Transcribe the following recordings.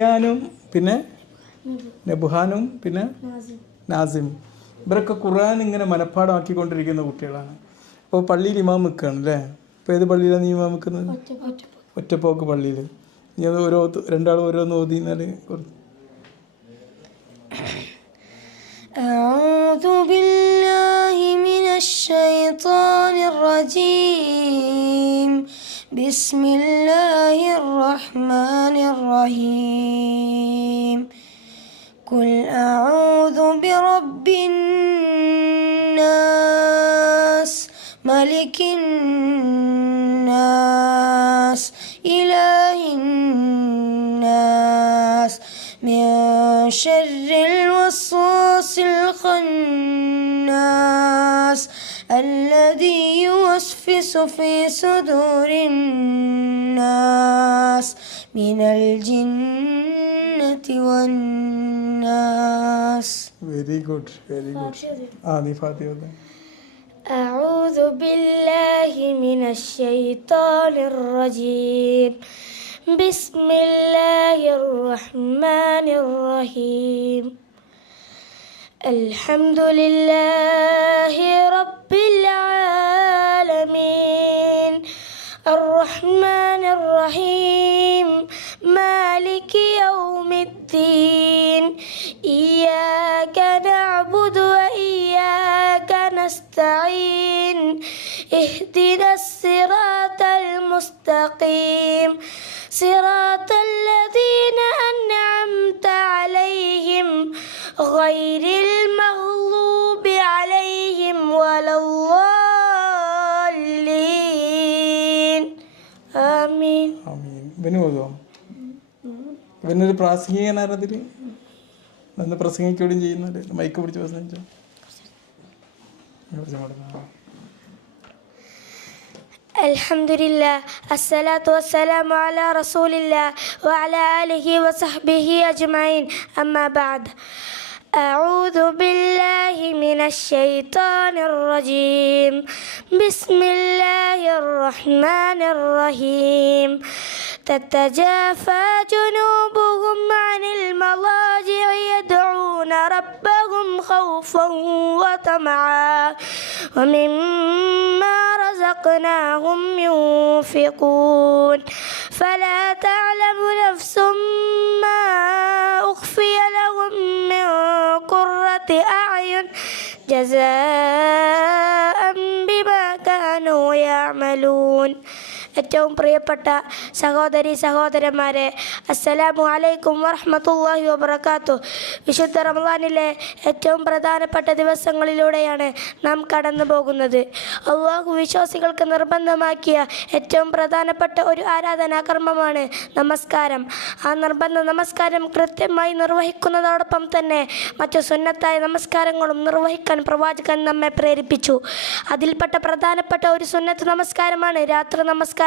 ഖുർആനും പിന്നെ നബുഹാനും പിന്നെ നാസിം. ഇവരൊക്കെ ഖുർആൻ ഇങ്ങനെ മനഃപ്പാടമാക്കിക്കൊണ്ടിരിക്കുന്ന കുട്ടികളാണ്. അപ്പോൾ പള്ളിയിൽ ഇമാം നിൽക്കുകയാണ് അല്ലേ? ഇപ്പോൾ ഏത് പള്ളിയിലാണ് നീ ഇമാം നിൽക്കുന്നത്? ഒറ്റപ്പോക്ക് പള്ളിയിൽ. നീ അത് രണ്ടാളും ഓരോന്ന് ഓതിന്നാൽ أعوذ بالله من الشيطان الرجيم بسم الله الرحمن الرحيم قل أعوذ برب الناس ملك الناس إله الناس من شر الوسواس الخناس الذي يوسوس في صدور الناس من الجنة والناس. Very good, very good. നീ ഫാത്തിഹ ഓത്. أعوذ بالله من الشيطان الرجيم بسم الله الرحمن الرحيم الحمد لله رب العالمين الرحمن الرحيم مالك يوم الدين إياك نعبد وإياك نستعين اهدنا الصراط المستقيم صراط الذين أنعمت عليهم غير المغضوب عليهم ولا الضالين آمين. ഇവന് ഓതുവോ? ഇവനൊരു പ്രാസംഗികനാണ്. അതിൽ നിന്ന് പ്രസംഗിക്കുകയും ചെയ്യുന്നത് മൈക്ക് പിടിച്ച് പ്രസംഗിച്ചോ. الحمد لله الصلاة والسلام على رسول الله وعلى آله وصحبه أجمعين أما بعد أعوذ بالله من الشيطان الرجيم بسم الله الرحمن الرحيم تتجافى جنوبهم عن المضاجع يدعون ربهم خوفا وطمعا ومما رزقناهم ينفقون فلا تعلم نفس ما أخفي لهم من قرة أعين جزاء بما كانوا يعملون. ഏറ്റവും പ്രിയപ്പെട്ട സഹോദരി സഹോദരന്മാരെ, അസ്സലാമു അലൈക്കും വറഹ്മത്തുള്ളാഹി വബറകാതുഹു. വിശുദ്ധ റമളാനിലെ ഏറ്റവും പ്രധാനപ്പെട്ട ദിവസങ്ങളിലൂടെയാണ് നാം കടന്നു പോകുന്നത്. അല്ലാഹു വിശ്വാസികൾക്ക് നിർബന്ധമാക്കിയ ഏറ്റവും പ്രധാനപ്പെട്ട ഒരു ആരാധനാ കർമ്മമാണ് നമസ്കാരം. ആ നിർബന്ധ നമസ്കാരം കൃത്യമായി നിർവഹിക്കുന്നതോടൊപ്പം തന്നെ മറ്റു സുന്നത്തായ നമസ്കാരങ്ങളും നിർവഹിക്കാൻ പ്രവാചകൻ നമ്മെ പ്രേരിപ്പിച്ചു. അതിൽപ്പെട്ട പ്രധാനപ്പെട്ട ഒരു സുന്നത്ത് നമസ്കാരമാണ് രാത്രി നമസ്കാരം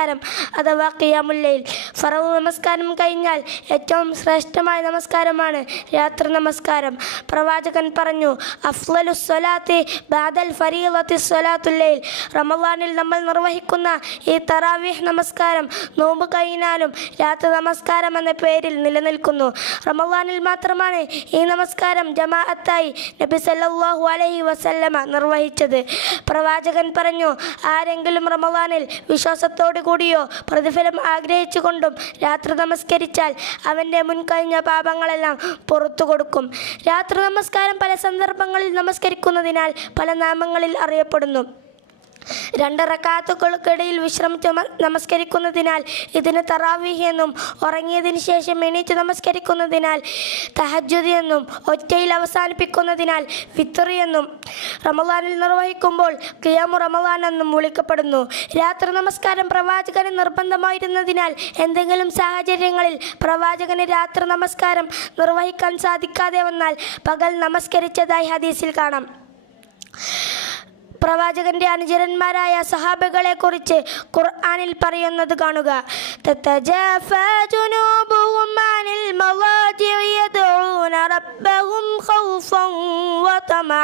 അഥവാ ഖിയാമുൽ ലൈൽ. ഫർള് നമസ്കാരം കഴിഞ്ഞാൽ ഏറ്റവും ശ്രേഷ്ഠമായ നമസ്കാരമാണ് രാത്രി നമസ്കാരം. പ്രവാചകൻ പറഞ്ഞു, അഫ്ളലു സ്വലാത്തി ബഅദൽ ഫരീളത്തി സ്വലാത്തുൽ ലൈൽ. റമളാനിൽ നമ്മൾ നിർവഹിക്കുന്ന ഈ തറാവീഹ് നമസ്കാരം നോമ്പ് കഴിഞ്ഞാലും രാത്രി നമസ്കാരം എന്ന പേരിൽ നിലനിൽക്കുന്നു. റമളാനിൽ മാത്രമാണ് ഈ നമസ്കാരം ജമാഅത്തായി നബി സല്ലല്ലാഹു അലൈഹി വസല്ലമ നിർവഹിച്ചത്. പ്രവാചകൻ പറഞ്ഞു, ആരെങ്കിലും റമളാനിൽ വിശ്വാസത്തോടു കൂടിയോ പ്രതിഫലം ആഗ്രഹിച്ചുകൊണ്ടും രാത്രി നമസ്കരിച്ചാൽ അവൻ്റെ മുൻകഴിഞ്ഞ പാപങ്ങളെല്ലാം പുറത്തു കൊടുക്കും. രാത്രി നമസ്കാരം പല സന്ദർഭങ്ങളിൽ നമസ്കരിക്കുന്നതിനാൽ പല നാമങ്ങളിൽ അറിയപ്പെടുന്നു. 2 റക്അത്തുകൾക്കിടയിൽ വിശ്രമിച്ച് നമസ്കരിക്കുന്നതിനാൽ ഇതിന് തറാവീഹ് എന്നും, ഉറങ്ങിയതിന് ശേഷം എണീറ്റ് നമസ്കരിക്കുന്നതിനാൽ തഹജ്ജുദ് എന്നും, ഒറ്റയിൽ അവസാനിപ്പിക്കുന്നതിനാൽ ഫിത്ർ എന്നും, റമളാനിൽ നിർവഹിക്കുമ്പോൾ ഖിയാമു റമളാൻ എന്നും വിളിക്കപ്പെടുന്നു. രാത്രി നമസ്കാരം പ്രവാചകന് നിർബന്ധമായിരുന്നതിനാൽ എന്തെങ്കിലും സാഹചര്യങ്ങളിൽ പ്രവാചകന് രാത്രി നമസ്കാരം നിർവഹിക്കാൻ സാധിക്കാതെ വന്നാൽ പകൽ നമസ്കരിച്ചതായി ഹദീസിൽ കാണാം. പ്രവാചകന്റെ അനുചരന്മാരായ സഹാബകളെ കുറിച്ച് ഖുർആനിൽ പറയുന്നത് കാണുക. തതജാഫാ ജുനൂബുഹും അനിൽ മളാജിഇ യദ്ഊന റബ്ബഹും ഖൗഫൻ വതമആ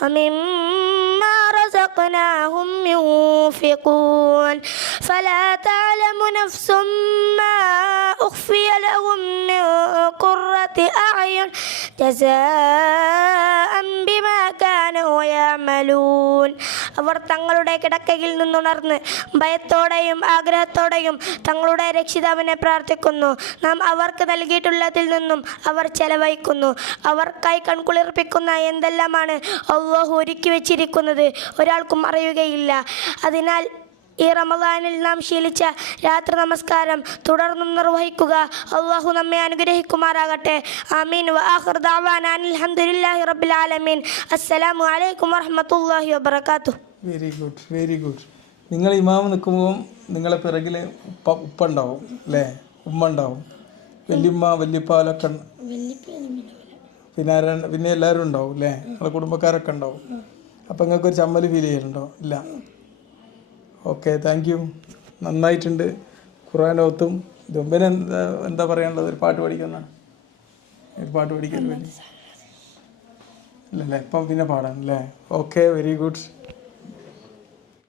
വമിമ്മാ റസഖ്നാഹും യുൻഫിഖൂൻ ഫലാ തഅലമു നഫ്സും മാ ഉഖ്ഫിയ ലഹും മിൻ ذات أعين جزاء بما كانوا يعملون. അവർ തങ്ങളുടെ കിടക്കയിൽ നിന്നുണർന്ന് ഭയത്തോടെയും ആഗ്രഹത്തോടെയും തങ്ങളുടെ രക്ഷിതാവിനെ പ്രാർത്ഥിക്കുന്നു. നാം അവർക്ക് നൽകിയിട്ടുള്ളതിൽ നിന്നും അവർ ചെലവഴിക്കുന്നു. അവർക്കായി കൺകുളിർപ്പിക്കുന്ന എന്തെല്ലാമാണ് അല്ലാഹു ഒരുക്കി വെച്ചിരിക്കുന്നത് ഒരാൾക്കും അറിയുകയില്ല. അതിനാൽ ഈ റമദാനിൽ നാം ശീലിച്ച രാത്രി നമസ്കാരം തുടർന്നും നിർവഹിക്കുക. അല്ലാഹു നമ്മെ അനുഗ്രഹിക്കുമാറാകട്ടെ. ആമീൻ. വആഖിറു ദഅവാനാ അൽഹംദുലില്ലാഹി റബ്ബിൽ ആലമീൻ. അസ്സലാമു അലൈക്കും വറഹ്മത്തുള്ളാഹി വബറകാതുഹു. Very good, very good. നിങ്ങൾ ഇമാം നിൽക്കുമ്പോൾ നിങ്ങളെ പിറകിൽ ഉപ്പ ഉണ്ടാവും അല്ലേ? ഉമ്മ ഉണ്ടാവും, വല്യമ്മ വല്യപ്പാലൊക്കെ, പിന്നെ എല്ലാവരും ഉണ്ടാവും അല്ലേ? നിങ്ങളെ കുടുംബക്കാരൊക്കെ ഉണ്ടാവും. അപ്പം നിങ്ങൾക്കൊരു ചമ്മൽ ഫീൽ ചെയ്യലുണ്ടോ? ഇല്ല. Okay, thank you. നന്നായിട്ടുണ്ട്. ഖുർആനോത്തും ദുംബന് എന്താ പറയാനുള്ളത്? ഒരു പാട്ട് പഠിക്കുന്ന, ഒരു പാട്ട് പഠിക്കാൻ വേണ്ടി ഇല്ലല്ലേ? ഇപ്പം പിന്നെ പാടാൻ അല്ലേ? Okay, very good.